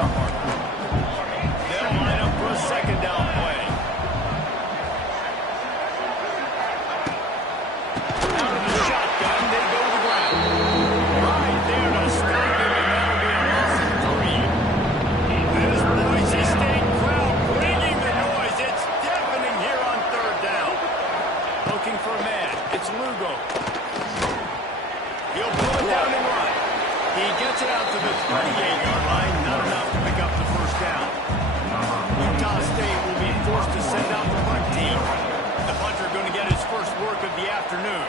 down marker. They'll line up for a second down play. Out of the shotgun, they go to the ground. Right there to stop him, and that'll be a loss of 3. This Boise State crowd bringing the noise. It's deafening here on third down. Looking for a man. It's Lugo. He'll pull it down and run. He gets it out to the 38-yard line. Not enough to pick up the first down. Utah State will be forced to send out the punt team. The punter going to get his first work of the afternoon.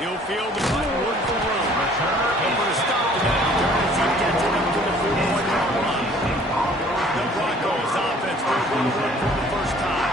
He'll field the punt and look for room. He'll put a stop to that return as he gets it up to the 41-yard line. The Broncos offense will go to work for the first time.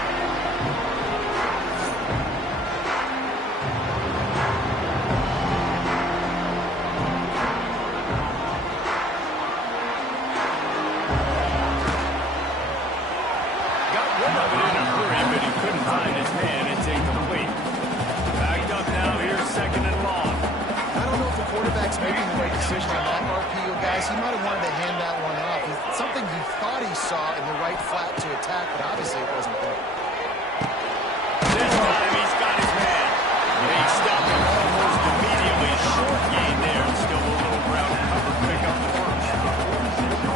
Making the right decision on that RPO, guys. He might have wanted to hand that one off. It's something he thought he saw in the right flat to attack, but obviously it wasn't there. This time he's got his man. He stopped him almost immediately. Short gain there. Still a little ground cover to pick up the first.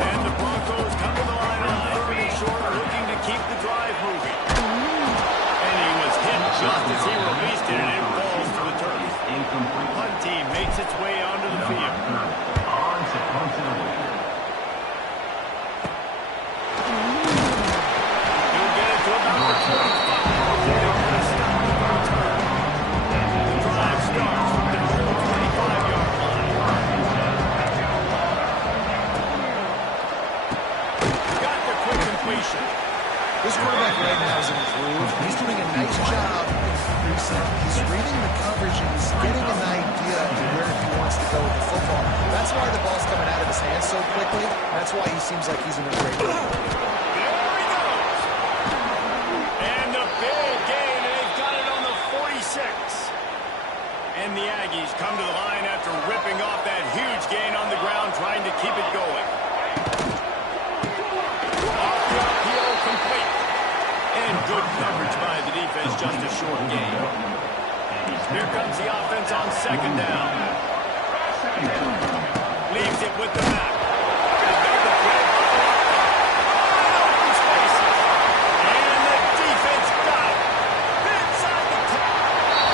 And the Broncos come to the line on third and short, looking to keep the drive moving. And he was hit just as he released it, and it falls to the turf. Punt team makes its way onto the field. On to punt to the lead. He'll get it to about the 25. They put a stop to the return. The drive starts from their own 25-yard line. Got the quick completion. This quarterback right now is improved. He's doing a nice job. He's reading the coverage and he's getting an idea of where he wants to go with the football. That's why the ball's coming out of his hands so quickly. That's why he seems like he's in a great mood. There he goes. And the big gain, and they've got it on the 46. And the Aggies come to the line after ripping off that huge gain on the ground, trying to keep it going. Off the RPO complete. And good coverage by the defense, just a short gain. Here comes the offense on second down. Leaves it with the back. They've got the play. Open spaces. And the defense got it. Inside the 10.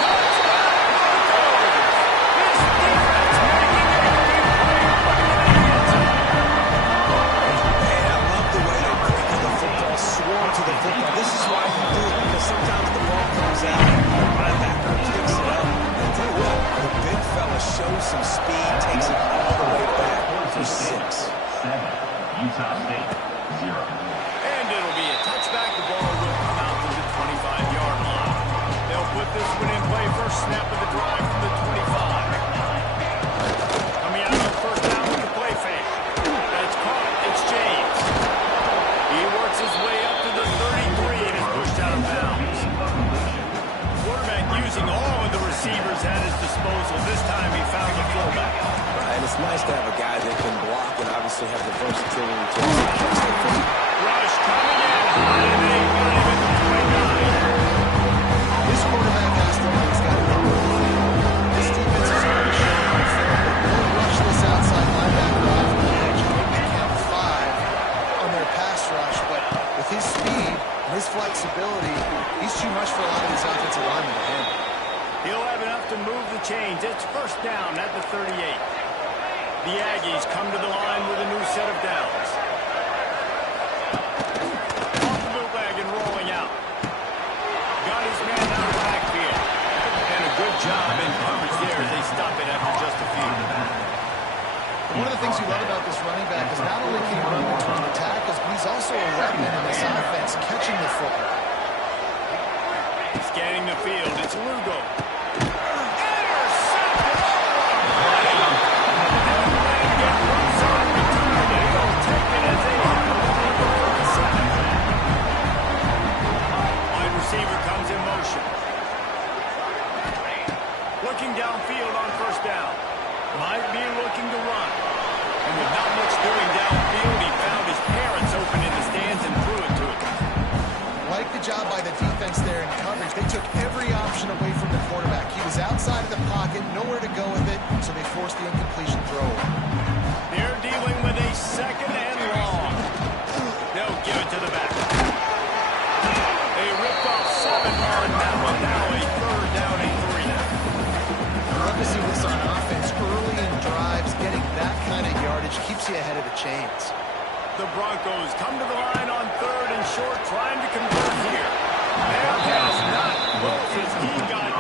Touchdown, Broncos. This defense making a big play. And I love the way they break the football, swarm to the football. This is why you do it, because sometimes the ball comes out, the linebacker picks it up. And tell you what, the big fella shows some speed, takes it all the way back for 6. 7. Utah State, 0. And it'll be a touchback. The ball will come out to the 25-yard line. They'll put this one in play. First snap of the drive from the 25. Coming out on first down with the play fake. That's caught. It's James. He works his way up to the 33 and is pushed out of bounds. Quarterback using all of the receivers at his disposal. This time he found the fullback. And it's nice to have a guy that can block and obviously have the versatility to catch their feet. Rush coming in high, and they've got him at the 29. This quarterback has to know he's got to go. This defense is going to show him they'll rush this outside linebacker off the edge and maybe count 5 on their pass rush, but with his speed and his flexibility, he's too much for a lot of these offensive linemen to handle. He'll have enough to move the chains. It's first down at the 38. The Aggies come to the line with a new set of downs. Off the bootleg and rolling out. Got his man out of the backfield. And a good job in coverage there as they stop it after just a few. One of the things you love about this running back is not only can he run between the tackles, but he's also a weapon in this offense, catching the football. Scanning the field, it's Lugo. Receiver comes in motion. Looking downfield on first down. Might be looking to run. And defense there in coverage. They took every option away from the quarterback. He was outside of the pocket, nowhere to go with it, so they forced the incompletion throw. They're dealing with a second and long. They'll give it to the back. They ripped off 7 on that one. Now a third down and 3. I love to see this on offense. Early in drives, getting that kind of yardage keeps you ahead of the chains. The Broncos come to the line on third and short, trying to convert here. Their pass not close as he got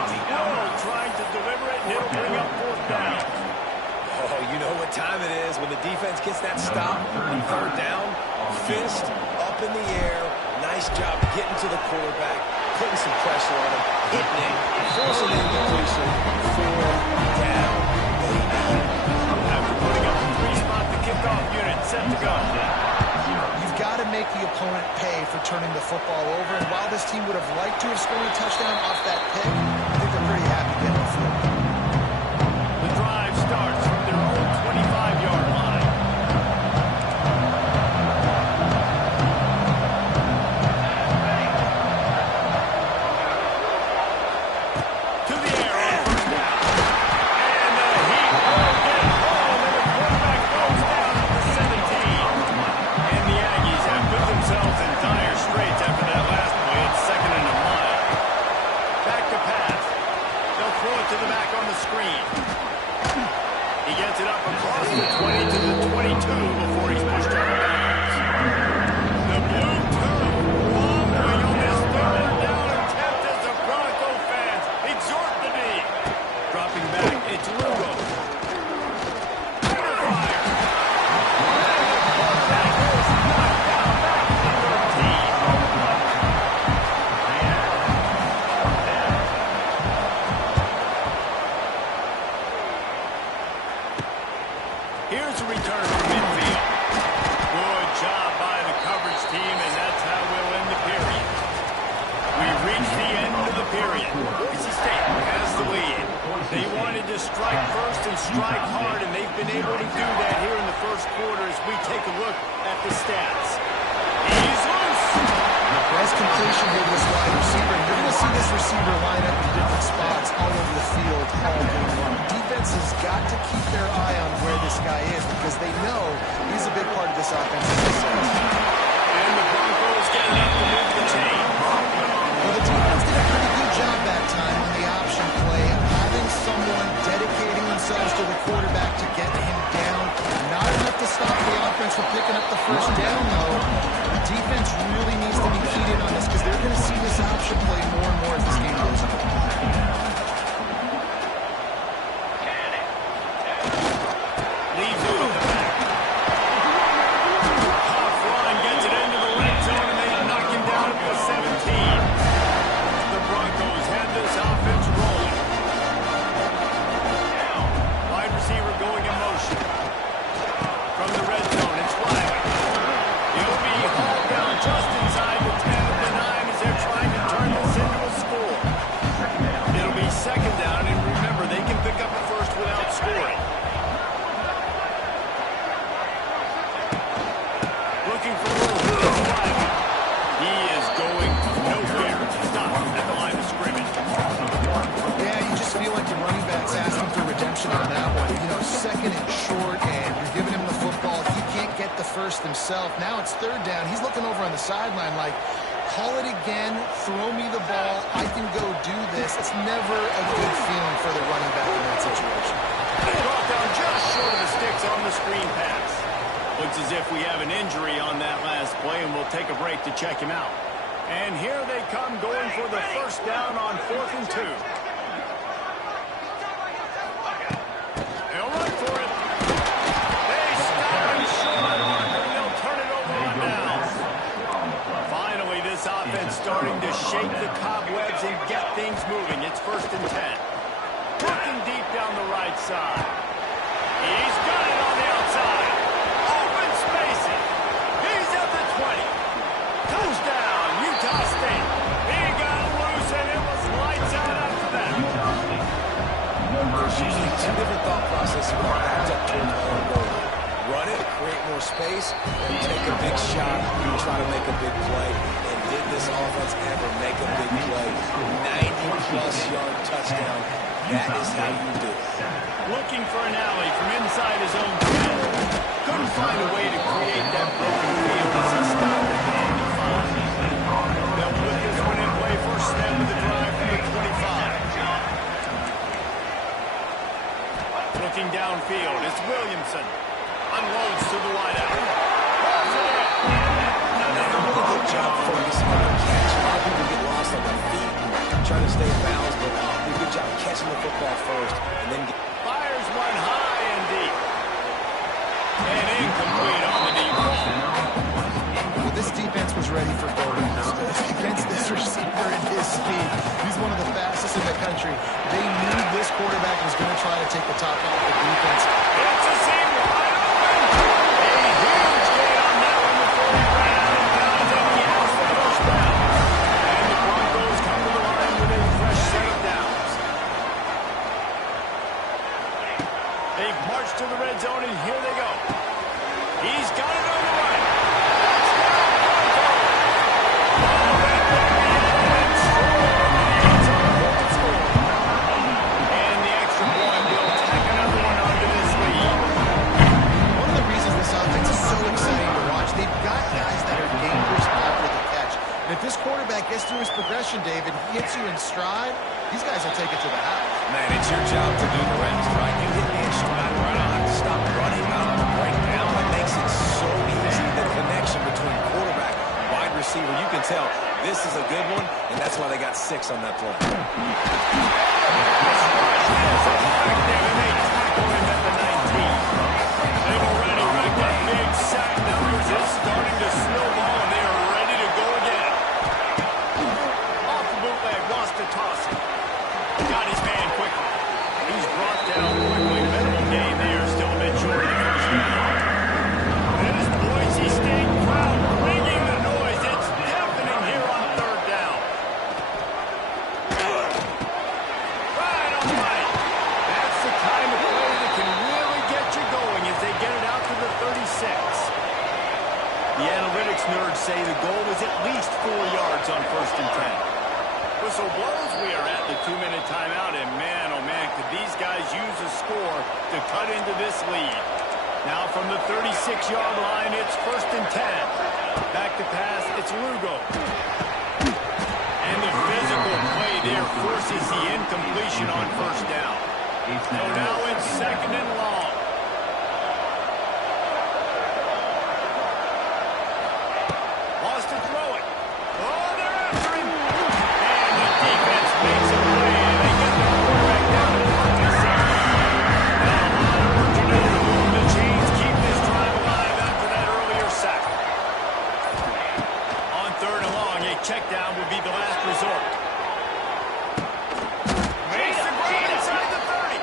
trying to deliver it, and it'll bring up 4th down. Oh, you know what time it is when the defense gets that stop on 3rd down. Fist up in the air. Nice job getting to the quarterback, putting some pressure on him, hitting it, forcing the incompletion. 4th down, baby. After putting up the 3-spot, the kickoff unit set to go. You've got to make the opponent pay for turning the football over, and while this team would have liked to have scored a touchdown off that pick, I think they're pretty happy getting the field. The drive starts from their own 25-yard line. To the air on 1st down. And the heat will get home, and the quarterback goes down at the 17. And the Aggies have put themselves in dire straits after that last play. It's 2nd and a mile. Back to pass. They'll throw it to the back on the screen. He gets it up across the 20 to the 22 before he's pushed out of bounds. The blue turtle rumbling on this 3rd down attempt as the Bronco fans exhort the knee. Dropping back, it's Lugo. Under fire. And the quarterback is knocked down back to the 13. Here's a return from midfield. Good job by the coverage team, and that's how we'll end the period. We've reached the end of the period. Boise State has the lead. They wanted to strike first and strike hard, and they've been able to do that here in the first quarter as we take a look at the stats. He's loose. Nice completion here to this wide receiver. And you're going to see this receiver line up in different spots all over the field all game long. Defense has got to keep their eye on where this guy is because they know he's a big part of this offensive success. And the Broncos get enough to move the chain. Well, the defense did a pretty good job that time on the option play of having someone dedicating themselves to the quarterback to get him down. Not enough to stop the offense from picking up the 1st down, though. The defense really needs to be keyed in on this because they're going to see this option play more and more as this game goes on. Leaves it with the back. Tough run gets it into the red zone, and they knock him down at the 17. The Broncos had this offense rolling. Wide receiver going in motion. From the red zone, it's Riley. He'll be hauled down just inside the 10 of the 9 as they're trying to turn this into a score. It'll be 2nd down, and remember, they can pick up a first without scoring. Looking for Riley. He is going nowhere. Stopped at the line of scrimmage. Yeah, you just feel like the running back's asking for redemption on that one. You know, 2nd and short, and you're giving him the football. He can't get the first himself. Now it's 3rd down. He's looking over on the sideline like, call it again, throw me the ball, I can go do this. It's never a good feeling for the running back in that situation. Brought down just short of the sticks on the screen pass. Looks as if we have an injury on that last play, and we'll take a break to check him out. And here they come going for the 1st down on 4th and 2. They'll run for it. They stop him short, and they'll turn it over on downs. Finally, this offense starting to shake the cobwebs and get things moving. It's 1st and 10. Working deep down the right side. He's got it on the outside. Open spacing. He's at the 20. Touchdown, Utah State. He got loose, and it was lights out after that. There's usually 2 different thought processes when they're backed up towards the own goal. Run it, create more space, or take a big shot and try to make a big play. And did this offense ever make a big play. 90-plus yard touchdown. That is how you do it. Looking for an alley from inside his own 10. Couldn't find a way to create that broken field as he stopped at the 85. They'll put this one in play first snap of the drive from the 25. Looking downfield, it's Williamson. Unloads to the wideout. Good job focusing on the catch. A lot of people get lost on their feet and trying to stay in bounds, but do a good job catching the football first and then Fires one high and deep. And incomplete on the deep ball. Well, this defense was ready for goals against this receiver and his speed. He's one of the fastest in the country. They knew this quarterback was going to try to take the top off the defense. It's a seam wide open. A huge gain on that one before he ran out of bounds, and he has the first down. And the Broncos come to the line with a fresh set of downs. They've marched to the red zone, and here they go. He's got it on the right. Ball back down the end, and score. It's a goal score. And the extra point will tack another one onto this lead. One of the reasons this offense is so exciting to watch, they've got guys that are dangerous after the catch. And if this quarterback gets through his progression, David, he hits you in stride, these guys will take it to the house. Man, it's your job to do the rest, right? You hit me in stride, right? I don't have to stop running. I don't have to break down. It makes it so easy, the connection between quarterback and wide receiver. You can tell this is a good one, and that's why they got 6 on that play. And they tackle him at the 19. They've already racked up big sack numbers. It's starting to snowball, and they are ready to go again. Off the bootleg, lost to toss it. Got his man quickly. He's brought down quickly. Minimal gain there, still a bit short of the first down. This Boise State crowd bringing the noise. It's deafening here on third down. Right on the money. That's the kind of play that can really get you going as they get it out to the 36. The analytics nerds say the goal is at least 4 yards on first and 10. Whistle blows, we are at the 2-minute timeout, and man, oh man, could these guys use a score to cut into this lead. Now from the 36-yard line, it's first and 10. Back to pass, it's Lugo. And the physical play there forces the incompletion on first down. So now it's second and long. Lost to throw it. Oh, they're after him. And the defense makes a play, and they get the quarterback down to 46. Now a lot of work to do to move the chains, keep this drive alive after that earlier sack. On third and long, a check down would be the last resort. Makes the grab inside the 30.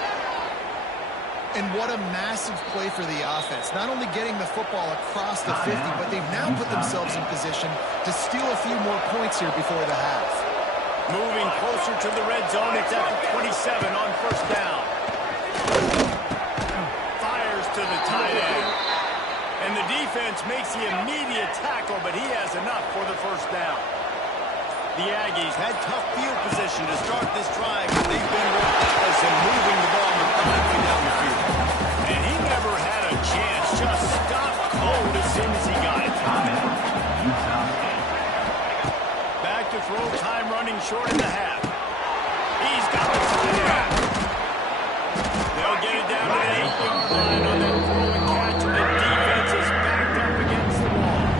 And what a massive play for the offense. Not only getting the football across the 50, but they've now put themselves in position to steal a few more points here before the half. Moving closer to the red zone, it's at the 27 on first down. Fires to the tight end. And the defense makes the immediate tackle, but he has enough for the first down. The Aggies had tough field position to start this drive, but they've been relentless in moving the ball methodically down the field. And he never had a chance, just stopped cold as soon as he got it. Back to throw, time running short in the half. He's got the tight end. They'll get it down to the 8-yard line on that throw and catch, and the defense is backed up against the wall.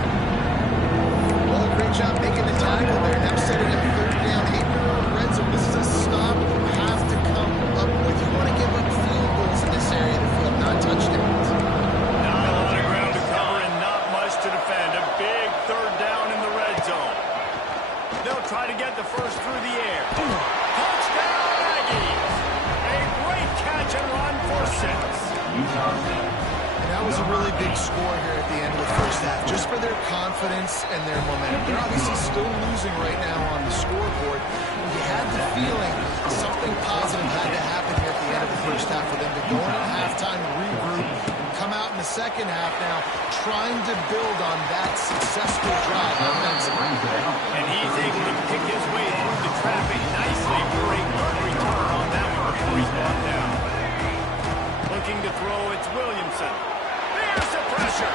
Well, great job making the tackle there. Now setting up third down, 8-yard red zone. This is a stop you have to come up with. You want to give up field goals in this area of the field, not touchdowns. Not a lot of ground to cover and not much to defend. A big third down in the red zone. They'll try to get the first through the air. Touchdown, Aggies! A great catch and run for 6. And that was a really big score here at the end of the first half, just for their confidence and their momentum. They're obviously still losing right now on the scoreboard. You had the feeling something positive had to happen here at the end of the first half for them to go into halftime, regroup, and come out in the second half now, trying to build on that successful drive offensively. And he's able to pick his way through the traffic nicely for a good return on that one before he's brought down. Looking to throw, it's Williamson. There's the pressure.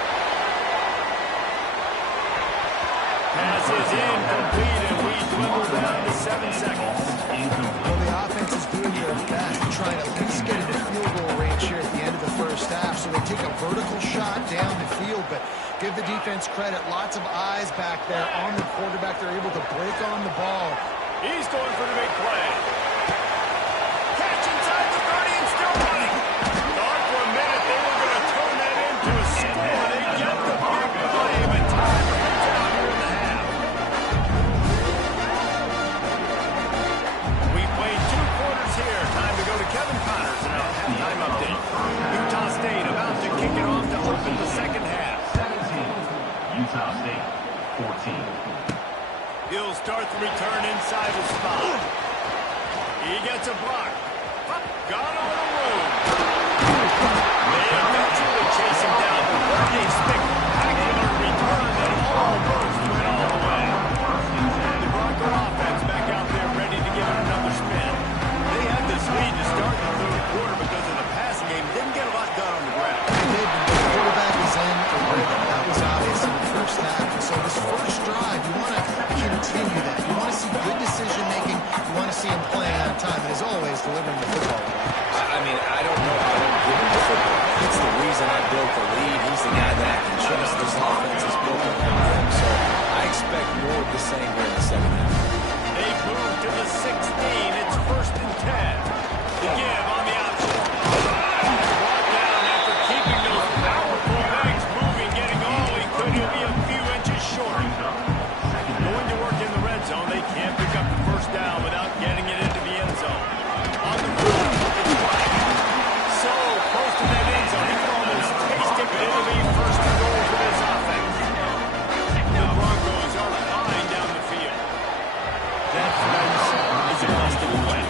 Pass is incomplete, and we dwindle down to 7 seconds. Well, the offense is doing their best to try and at least get into field goal range here at the end of the first half. So they take a vertical shot down the field, but give the defense credit. Lots of eyes back there on the quarterback. They're able to break on the ball. He's going for the big play. Catch inside the 30 and still running. Thought for a minute they were going to turn that into a score. They get the big play, but time runs out here in the half. We played 2 quarters here. Time to go to Kevin Connors and our halftime update. Utah State about to kick it off to open the second half. 17, Utah State, 14. He'll start the return inside the spot. He gets a block. Got on the room. They eventually chase him down. What a spectacular return that almost went all the way. The Bronco offense back out there ready to give it another spin. They had this lead to start the third quarter because of the passing game. Didn't get a lot done on the ground. They did, but the quarterback was in for rhythm. That was obvious in the first half. And so this first drive, you want to continue that. You want to see good decision-making. You want to see him playing on time. And as always, delivering the football. I mean, I don't know how to give him the football. It's the reason I built the lead. He's the guy that I can trust. This offense is built around him. So I expect more of the same here in the second half. They move to the 16. It's 1st and 10. The give on the option. Brought down after keeping those powerful legs moving, getting all he could. He'll be a few inches short. Going to work in the red zone. They can't pick up the first down without getting it into the end zone. On the move, it's Black. So close to that end zone. He can almost taste it, but it'll be 1st and goal for this offense. The Broncos are flying down the field. That friends is a busted play.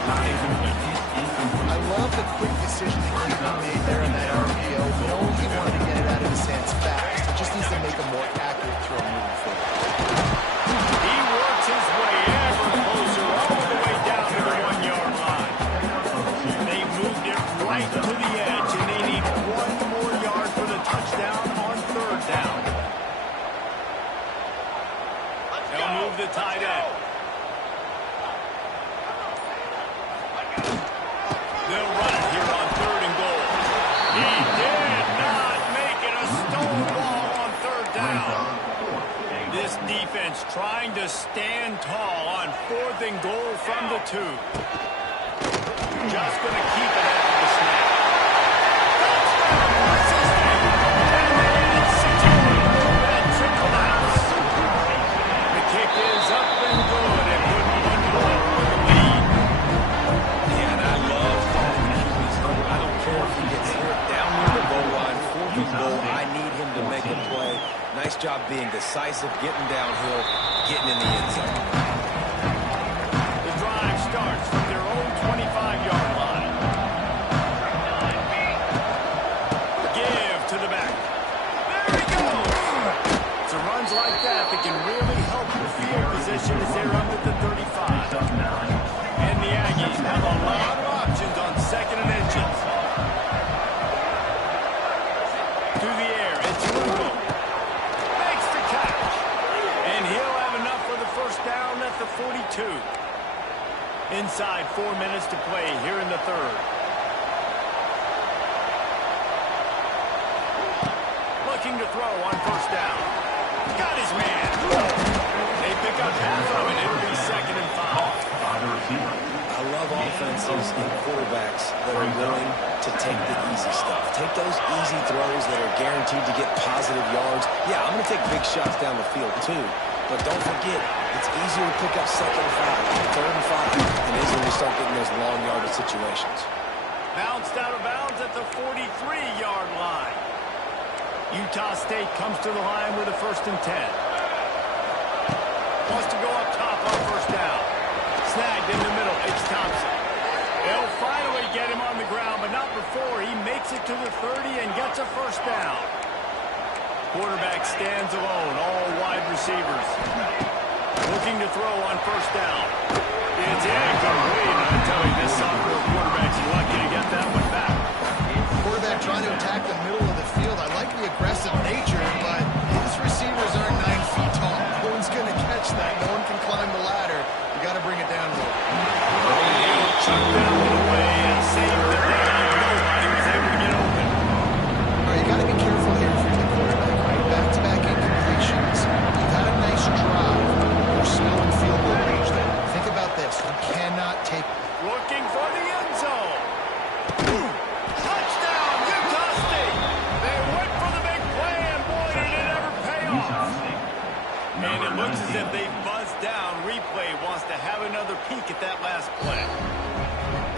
I love the quick decision that Keaton made there in that RPO. Knowing he wanted to get it out of his hands fast. He just needs to make a more accurate throw moving forward. He works his way ever closer all the way down to the 1-yard line. They moved it right to the edge, and they need 1 more yard for the touchdown on 3rd down. They'll move the tight end. They'll run it here on 3rd and goal. He did not make it. A stonewall on 3rd down. This defense trying to stand tall on 4th and goal from the 2. Just going to keep it after the snap. Touchdown, what's his name? And they had situated that trickle house. The kick is up and good, and wouldn't one more for the lead. Yeah, and I love that QB's number. I don't care if he gets hit down near the goal line, 4th and goal. I need him to make a play. Nice job being decisive, getting downhill, getting in the end zone. The drive starts from their own 25-yard line. Give to the back. There he goes. It's a runs like that can really help your field position as they're up at the 35. And the Aggies have a lot of options on 2nd and inches. To the air, it's Lugo. Makes the catch. And he'll have enough for the first down at the 42. Inside 4 minutes to play here in the 3rd. Looking to throw on 1st down. Got his man. They pick up half of it. It'll be 2nd and 5. I love offenses and quarterbacks that are willing to take the easy stuff. Take those easy throws that are guaranteed to get positive yards. Yeah, I'm going to take big shots down the field too. But don't forget, it's easier to pick up 2nd and 5, 3rd and 5 than it is when you start getting those long yardage situations. Bounced out of bounds at the 43-yard line. Utah State comes to the line with a 1st and 10. Wants to go up top on 1st down. Snagged in the middle. It's Thompson. They'll finally get him on the ground, but not before he makes it to the 30 and gets a first down. Quarterback stands alone, all wide receivers. Looking to throw on first down. It's incomplete. I tell you, this sophomore quarterback's lucky to get that one back. Quarterback trying to attack the middle of the field. I like the aggressive nature, but his receivers aren't 9 feet tall. No one's going to catch that. No one can climb the ladder. You got to bring it down a little. Chucked that one away and saved the day. Nobody was able to get open. All right, you got to be careful here if you're the quarterback, right? Back-to-back incompletions. You've had a nice drive. You're smelling field goal range there. Think about this. You cannot take... Looking for the end zone. Touchdown, Utah State. They went for the big play, and boy, did it ever pay off. And it looks as if they buzzed down. Replay wants to have another peek at that last play.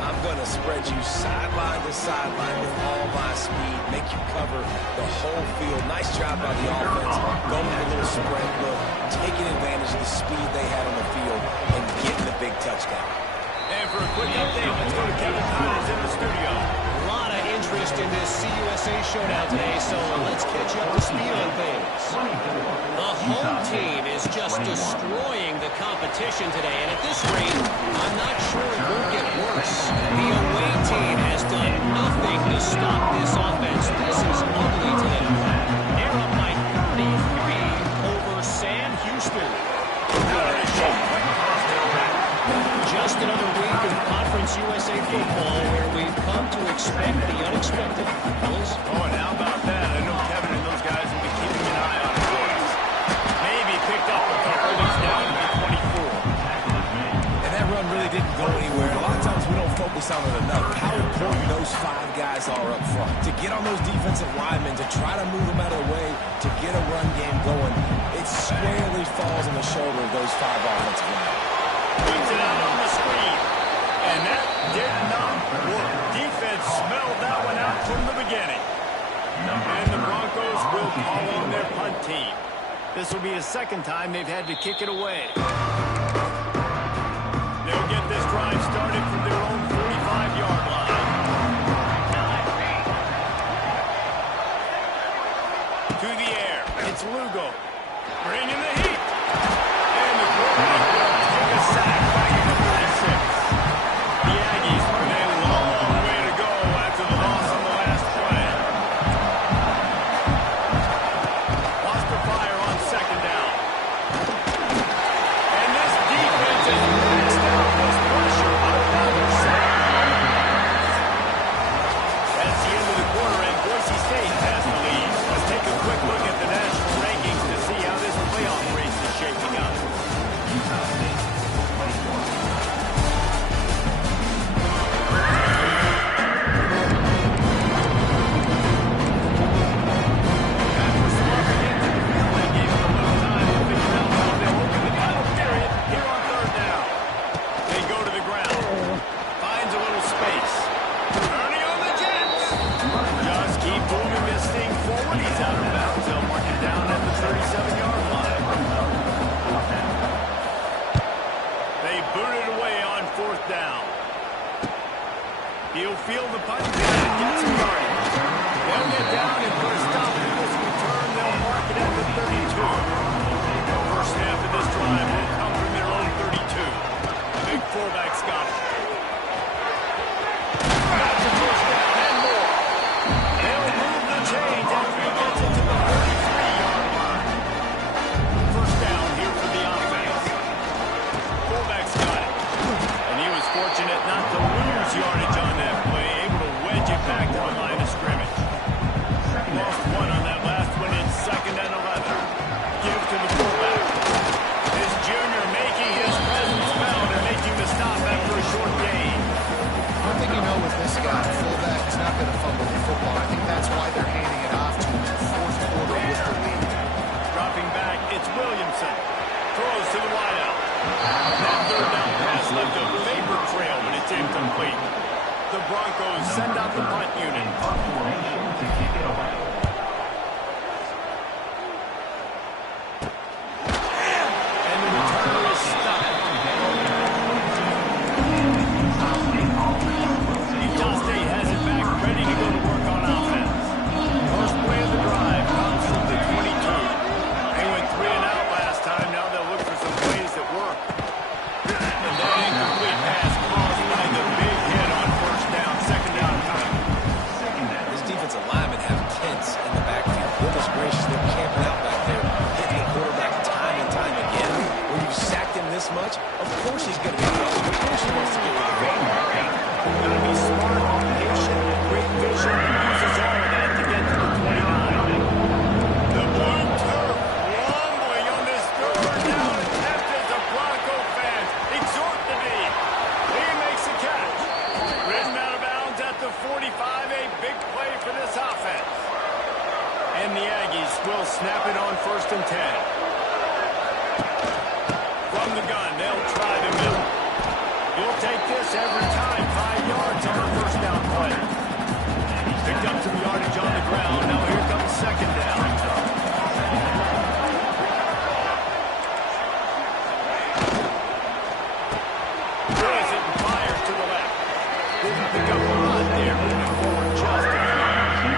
I'm going to spread you sideline to sideline with all my speed, make you cover the whole field. Nice job by the offense, going with a little spread look, taking advantage of the speed they had on the field, and getting the big touchdown. And for a quick update, let's go to Kevin Connors in the studio. A lot of interest in this CUSA showdown today, so let's catch you up to speed on things. The home team is just destroying the competition today, and at this rate, I'm not sure it won't get worse. The away team has done nothing to stop this offense. This is ugly to them. They're up by 33 over Sam Houston. Just another week of Conference USA football where we've come to expect the unexpected. Fellas? Oh, and how about that? I know Kevin and those guys will be keeping an eye on it for us. Maybe picked up a couple of these down to the 24. And that run really didn't go anywhere. A lot of times we don't focus on it enough. How important those 5 guys are up front. To get on those defensive linemen, to try to move them out of the way, to get a run game going, it squarely falls on the shoulder of those 5 offensive linemen. Puts it out on the screen. And that did not work. Defense smelled that one out from the beginning. And the Broncos will call on their punt team. This will be the second time they've had to kick it away. They'll get this drive started from their own 45-yard line. To the air. It's Lugo. Bringing the heat. And the quarterback will take a sack back at the 36. The Aggies with a long way to go after the loss on the last play. Lost the fire on second down. And this defense is maxed out this pressure on another sack. That's the end of the quarter, and Boise State has the lead. Let's take a quick look at the national rankings to see how this playoff race is shaping up. Utah State, 24. course he's going to be rushed. Of course he wants to get with the ball. Got to be smart, patient, great vision, and uses all of that to get to the 29. The blue turf rumbling on this third down attempt as the Bronco fans exhort the knee. He makes the catch. Ridden out of bounds at the 45, a big play for this offense. And the Aggies will snap it on 1st and 10. From the gun, they'll try the middle. He'll take this every time. 5 yards on the first down play. Picked up some yardage on the ground. Now here comes 2nd down. Throws it and fires to the left. Didn't pick up a lot there. Moving forward just a few.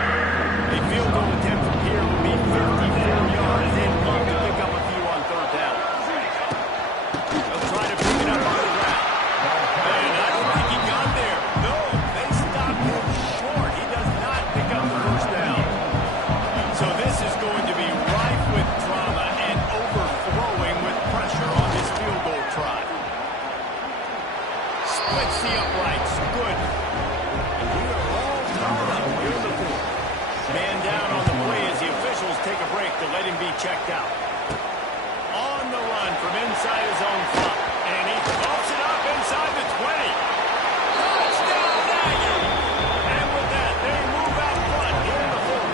A field goal attempt from here will be 54 yards. They'd love to pick up a few on 3rd down. They'll try to pick it up on the ground. And I don't think he got there. No, they stopped him short. He does not pick up the 1st down. So this is going to be rife with drama and overflowing with pressure on this field goal try. Splits the uprights. Good. And we are all tied up here in the fourth. Man down on the play as the officials take a break to let him be checked out. On the run from inside his own 5. And he bumps it up inside the 20. Touchdown, Aggies! And with that, they move out front here in the fourth.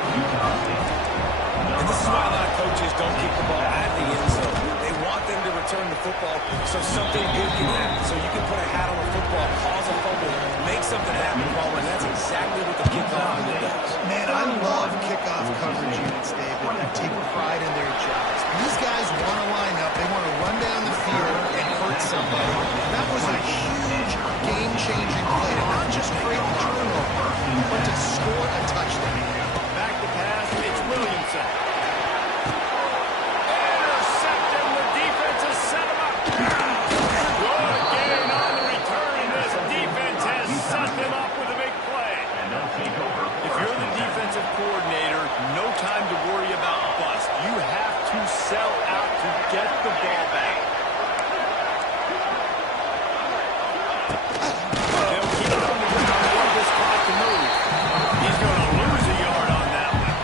And this is why a lot of coaches don't kick the ball at the end zone. They want them to return the football so something good can happen. So you can put a hat on the football, cause a fumble, make something happen, Baldwin. That's exactly what the kickoff unit does. Man, I love kickoff coverage units, David, that take pride in their jobs. These guys want to line up. They want to run down the field and hurt somebody. That was a huge game-changing play to not just create the turnover, but to score a touchdown. Back to pass, it's Williamson. Intercepted, the defense has set him up. Good gain on the return, and this defense has set them up with a big play. If you're the defensive coordinator, no time to worry about bust. You have to sell out to get the ball back. They'll keep it on the ground, want this clock to move. He's going to lose a yard on that one.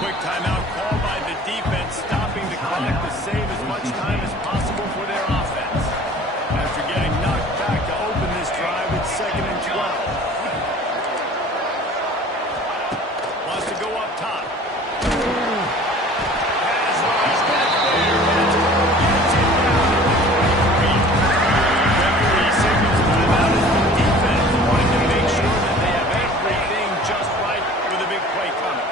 Quick timeout called by the defense, stopping the clock to save as much time as possible for their offense. After getting knocked back to open this drive, it's 2nd and 12. Wants to go up top. Pass rush back there. That's all. Gets it down to the 23. Referee signals timeout as the defense wanting to make sure that they have everything just right with a big play coming.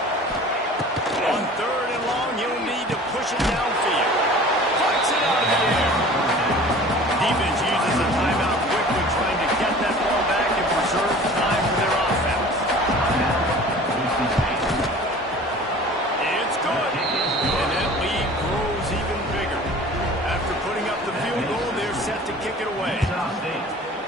On 3rd and long, he'll need to push it downfield. Puts it out of the air. Defense uses a timeout quickly, trying to get that ball back and preserve time for their offense. It's good. And that lead grows even bigger. After putting up the field goal, they're set to kick it away.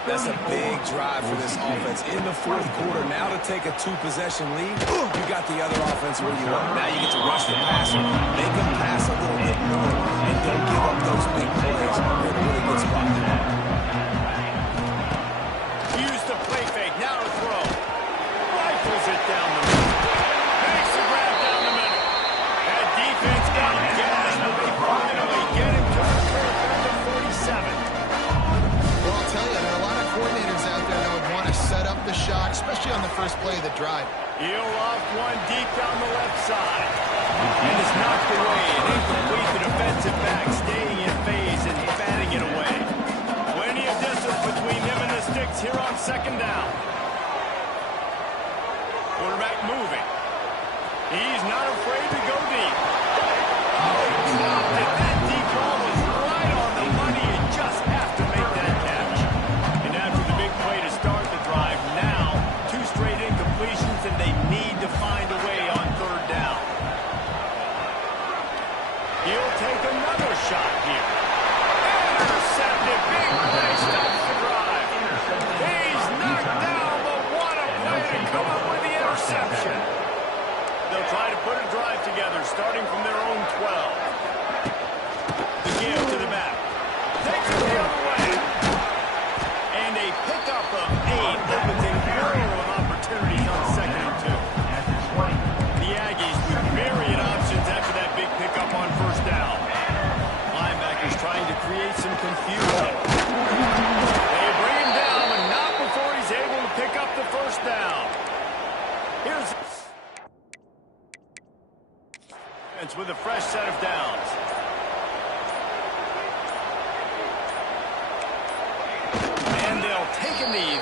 That's a big drive for this offense in the 4th quarter. Now to take a 2-possession lead, you got the other offense where you want. Now you get to rush the passer, make them pass a little bit more, and don't give up those big plays. They're in a really good spot. Use the play fake, now to throw. Rifles it down the middle. Makes the grab down the middle. That defense got gas, but they finally get him to the turf at the 47. Well, I'll tell you, there are a lot of coordinators out there that would want to set up the shot, especially on the first play of the drive. He'll off one deep down the left side. And it's knocked away. An incomplete, the defensive back staying in phase and batting it away. Plenty of distance between him and the sticks here on 2nd down. Quarterback moving. He's not afraid to go deep. Oh, he dropped it. That deep ball was right on the money. You just have to make that catch. And after the big play to start the drive, now 2 straight incompletions, and they need to find a way on 3rd down. He'll take another shot here. Intercepted. Big play stops the drive. He's knocked down, but what a play to come up with the interception. They'll try to put a drive together, starting from their own 12. The give to the back. Takes it the other way. with a fresh set of downs. And they'll take a knee